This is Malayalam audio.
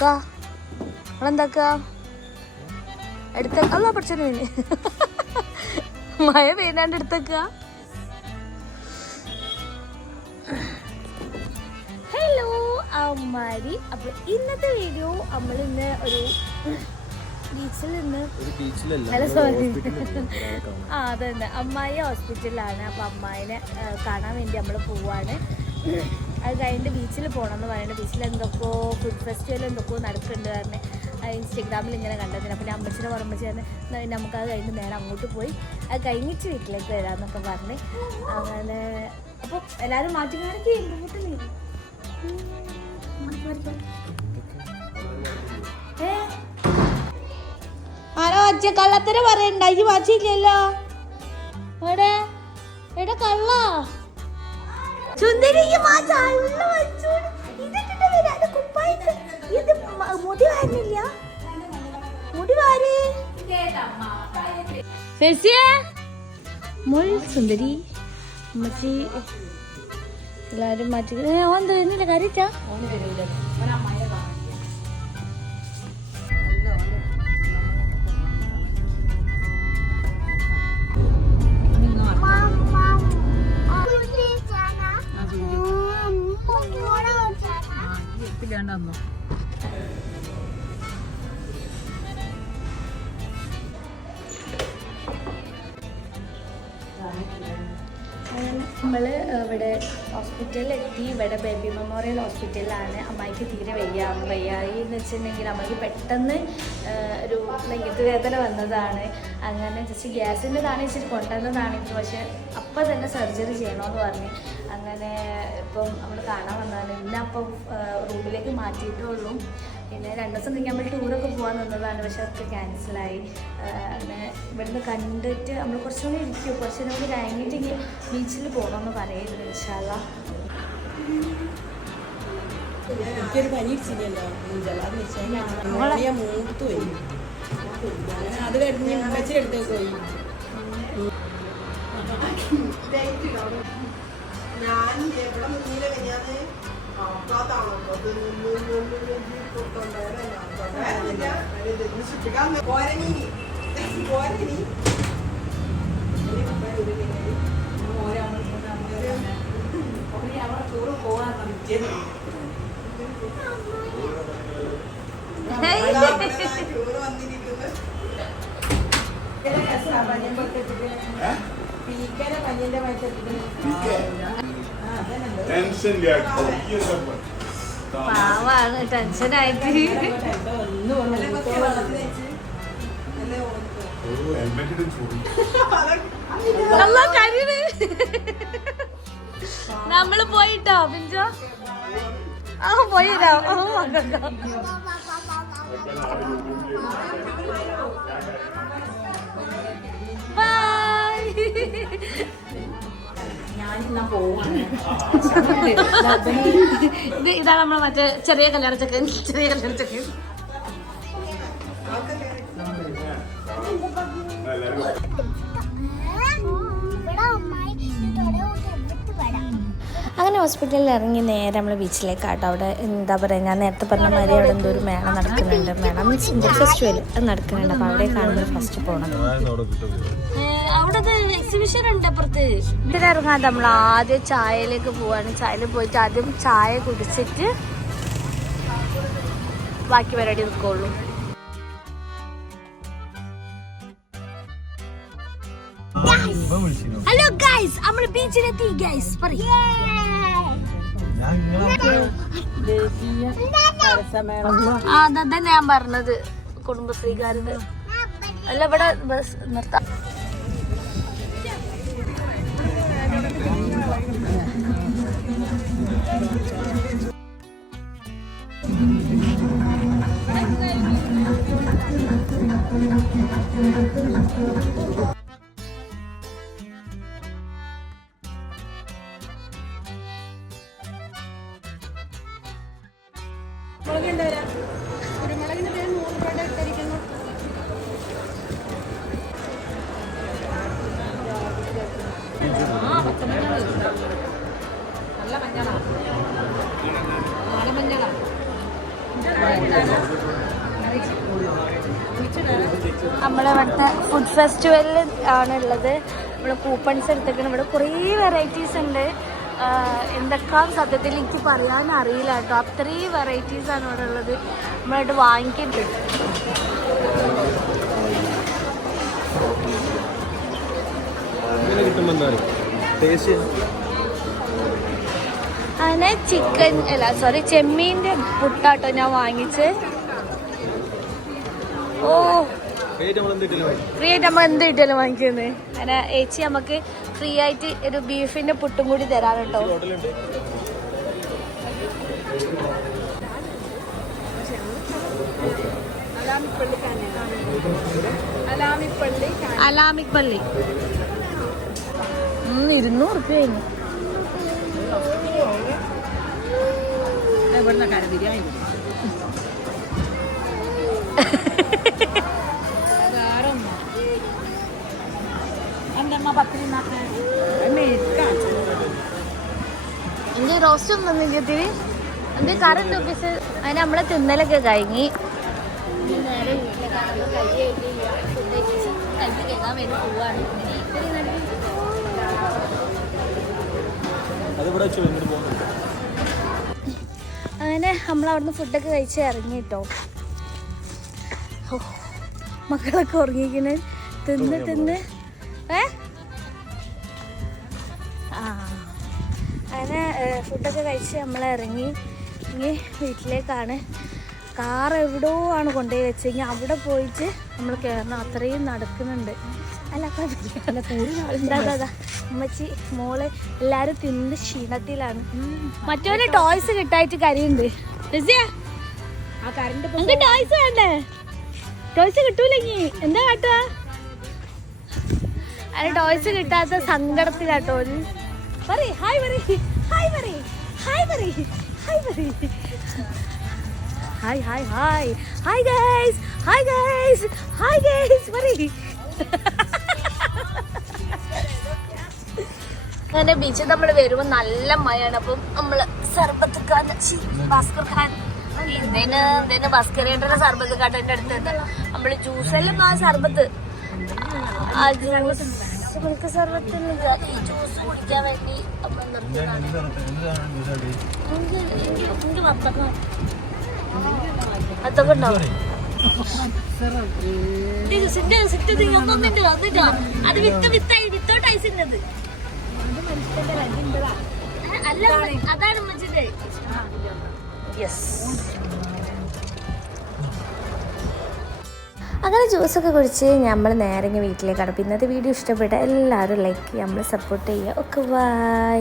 നിങ്ങളെന്താക്ക എടുത്ത അല്ല പഠിച്ചു മഴ പെയ്യാണ്ട് എടുത്തേക്ക. ഹലോ അമ്മാരി. അപ്പൊ ഇന്നത്തെ വീഡിയോ നമ്മൾ ഇന്ന് ഒരു ബീച്ചിൽ നിന്ന് അതന്നെ അമ്മായി ഹോസ്പിറ്റലിലാണ്. അപ്പൊ അമ്മായിനെ കാണാൻ വേണ്ടി നമ്മൾ പോവാണ്. അത് കഴിഞ്ഞിട്ട് ബീച്ചിൽ പോകണം എന്ന് പറയുന്നത്. ബീച്ചിൽ എന്തൊക്കെയോ ഫുഡ് ഫെസ്റ്റിവൽ എന്തൊക്കെയോ നടക്കുന്നുണ്ട് കാരണം ഇൻസ്റ്റഗ്രാമിൽ ഇങ്ങനെ കണ്ടതിന്. അപ്പം അമ്മച്ചിനെ പറയുമ്പോൾ നമുക്കത് കഴിഞ്ഞ് നേരെ അങ്ങോട്ട് പോയി അത് കഴിഞ്ഞിട്ട് വീട്ടിലേക്ക് വരാമെന്നൊക്കെ പറഞ്ഞ് അങ്ങനെ. അപ്പോൾ എല്ലാവരും മാറ്റിക്കാനൊക്കെ ആരോ അച്ഛ കള്ളത്തിന് പറയണ്ട. ഈ മാറ്റിയില്ലല്ലോ എവിടെ എവിടെ കള്ള ചുന്ദരി മുടി വാരുന്നില്ല. മുടി വാര് മുൾ സുന്ദരി അമ്മച്ചി എല്ലാരും മാറ്റി. ഓൻ തരുന്നില്ല കാര്യ നമ്മൾ ഇവിടെ ഹോസ്പിറ്റലിലെത്തി. ഇവിടെ ബേബി മെമ്മോറിയൽ ഹോസ്പിറ്റലിലാണ്. അമ്മായിക്ക് തീരെ വയ്യായി എന്ന് വെച്ചിട്ടുണ്ടെങ്കിൽ അമ്മയ്ക്ക് പെട്ടെന്ന് ഒരു നെയ്യത്ത് വേദന വന്നതാണ്. അങ്ങനെ ജസ്റ്റ് ഗ്യാസിൻ്റെ ഇച്ചിരി കൊണ്ടുവന്നതാണെങ്കിൽ പക്ഷെ അപ്പം തന്നെ സർജറി ചെയ്യണമെന്ന് പറഞ്ഞ് അങ്ങനെ ഇപ്പം നമ്മൾ കാണാൻ വന്നതാണ്. ഇന്ന് അപ്പം റൂമിലേക്ക് മാറ്റിയിട്ടേ ഉള്ളൂ. പിന്നെ 2 ദിവസം കഴിഞ്ഞ് നമ്മൾ ടൂറൊക്കെ പോകാൻ നിന്നതാണ് പക്ഷെ അതൊക്കെ ക്യാൻസലായി. അങ്ങനെ ഇവിടുന്ന് കണ്ടിട്ട് നമ്മൾ കുറച്ചുകൂടി ഇരിക്കും. കുറച്ചും കൂടി കഴിഞ്ഞിട്ട് ബീച്ചിൽ പോകണമെന്ന് പറയുന്നത് ഇൻഷാ അല്ലാഹ്. എനിക്കൊരു പനി ഇടിച്ചില്ലല്ലോ അത് വെച്ചാൽ മൂത്ത് പോയി. അത് കഴിഞ്ഞ് ഉമ്മച്ചിയുടെ അടുത്തേക്ക് പോയി. ഞാൻ എവിടെ മുന്നിലെ കഴിഞ്ഞാൽ പഞ്ഞിന്റെ പാവാണ് ടെൻഷനായിട്ട്. നമ്മള് പോയിട്ടോ പിഞ്ചോ പോയിരോ ഇതാണ് നമ്മളെ മറ്റേ ചെറിയ കല്യാണച്ചക്കൻ. അങ്ങനെ ഹോസ്പിറ്റലിൽ ഇറങ്ങി നേരെ നമ്മൾ ബീച്ചിലേക്കാട്ടോ. അവിടെ എന്താ പറയുക, ഞാൻ നേരത്തെ പറഞ്ഞ മാതിരി അവിടെ എന്തോ ഒരു മേള നടക്കുന്നുണ്ട്. മേള മീൻസ് ഇന്ത്യൻ ഫെസ്റ്റിവൽ അത് നടക്കുന്നുണ്ട്. അപ്പോൾ അവിടേക്കാണ് ഫസ്റ്റ് പോണത്. അവിടെ എക്സിബിഷൻ ഉണ്ട് അപ്പുറത്ത്. ഇവിടെ ഇറങ്ങാതെ നമ്മൾ ആദ്യം ചായയിലേക്ക് പോവാണ്. ചായയിൽ പോയിട്ട് ആദ്യം ചായ കുടിച്ചിട്ട് ബാക്കി പരിപാടി നിൽക്കുള്ളൂ. ഹലോ ഗൈസ്, നമ്മള് ബീച്ചിലെത്തി ഗൈസ്. അതന്നെ ഞാൻ പറഞ്ഞത് കുടുംബശ്രീകാരത് അല്ല. ഇവിടെ ബസ് നിർത്താം. കുരുമുളകിന്റെ പേര് 100 രൂപയുടെ ഇട്ടിരിക്കുന്നു. നല്ല മഞ്ഞളാണ്. നാടൻ മഞ്ഞളാണ്. നമ്മളിവിടുത്തെ ഫുഡ് ഫെസ്റ്റിവലിൽ ആണുള്ളത്. ഇവിടെ കൂപ്പൺസ് എടുത്തിട്ടുണ്ട്. ഇവിടെ കുറേ വെറൈറ്റീസ് ഉണ്ട്. എന്തൊക്കെയാണ് സത്യത്തിൽ എനിക്ക് പറയാൻ അറിയില്ല കേട്ടോ. അത്രയും വെറൈറ്റീസാണ് ഇവിടെ ഉള്ളത്. നമ്മളിവിടെ വാങ്ങിക്കുന്നുണ്ട്. അങ്ങനെ ചിക്കൻ അല്ല സോറി ചെമ്മീൻ്റെ പുട്ടാട്ടോ ഞാൻ വാങ്ങിച്ച്. ഓ ഫ്രീ ആയിട്ട് നമ്മൾ എന്ത് കിട്ടിയാലും വാങ്ങിക്കുന്നത്. അങ്ങനെ ഏച്ചി നമുക്ക് ഫ്രീ ആയിട്ട് ഒരു ബീഫിന്റെ പുട്ടും കൂടി തരാൻ കേട്ടോ. അലാമിക് പള്ളി 200 രൂപ കഴിഞ്ഞു. ബിരിയാണി എന്റെ റോസ്റ്റ് ഒന്നും തന്നിട്ട് എന്റെ കറണ്ട് ഓഫീസ് അതിന് നമ്മളെ തിന്നലൊക്കെ കഴിഞ്ഞ് നേരെ വീട്ടിലെ കാണുമ്പോൾ കൈ കേൾക്കാൻ വേണ്ടി പോവാണ്. അങ്ങനെ നമ്മളവിടുന്ന് ഫുഡൊക്കെ കഴിച്ച് ഇറങ്ങി കേട്ടോ. മക്കളൊക്കെ ഉറങ്ങിക്കണ് തിന്ന് അങ്ങനെ ഫുഡൊക്കെ കഴിച്ച് നമ്മൾ ഇറങ്ങി. ഇനി വീട്ടിലേക്കാണ്. കാർ എവിടെയോ ആണ് കൊണ്ടുപോയി വെച്ചെങ്കിൽ അവിടെ പോയിട്ട് നമ്മൾ കയറണം. അത്രയും നടക്കുന്നുണ്ട്. അല്ല അതാ അമ്മച്ചി മോള് എല്ലാരും തിന്ന് ക്ഷീണത്തിലാണ്. മറ്റവരെ ടോയ്സ് കിട്ടായിട്ട് കരയുണ്ട്. ടോയ്സ് വേണ്ടേ? ടോയ്സ് കിട്ടൂലെങ്കി എന്താ കാട്ടുക? അല്ല ടോയ്സ് കിട്ടാത്ത സങ്കടത്തിലാട്ടോ. പറയ് ഹായ് പറയ് ഹായ് പറയ് ഹായ് പറയ് ഹായ് പറയ് hi hi hi hi guys hi guys hi guys പറയ്. അങ്ങനെ ബീച്ചിൽ നമ്മൾ വരുമ്പോൾ നല്ല മഴയാണ്. അപ്പം നമ്മള് സർബത്ത് ഖാൻ ഭാസ്കർ ഖാൻ ഇതിന് ഭാസ്കരേട്ടൻ്റെ സർബത്ത് ഖാൻ്റെ അടുത്ത് നമ്മള് ജ്യൂസെല്ലാം ആ സർബത്ത് മിൽക്ക് സർബത്തിന് ഈ ജ്യൂസ് കുടിക്കാൻ വേണ്ടി നമ്മൾ നിർത്തിയതാണ്. അതൊക്കെ ഉണ്ടാവും. അത് വിത്തോട്ട് ഐസിൻ്റെത് അല്ല, അതാണ് ഉമ്മച്ചിന്റെ. അങ്ങനെ ജ്യൂസൊക്കെ കുടിച്ച് നമ്മൾ നേരെ വീട്ടിലേക്ക് കടക്കും. ഇന്നത്തെ വീഡിയോ ഇഷ്ടപ്പെട്ട എല്ലാവരും ലൈക്ക് ചെയ്യുക, നമ്മൾ സപ്പോർട്ട് ചെയ്യുക. Okay bye.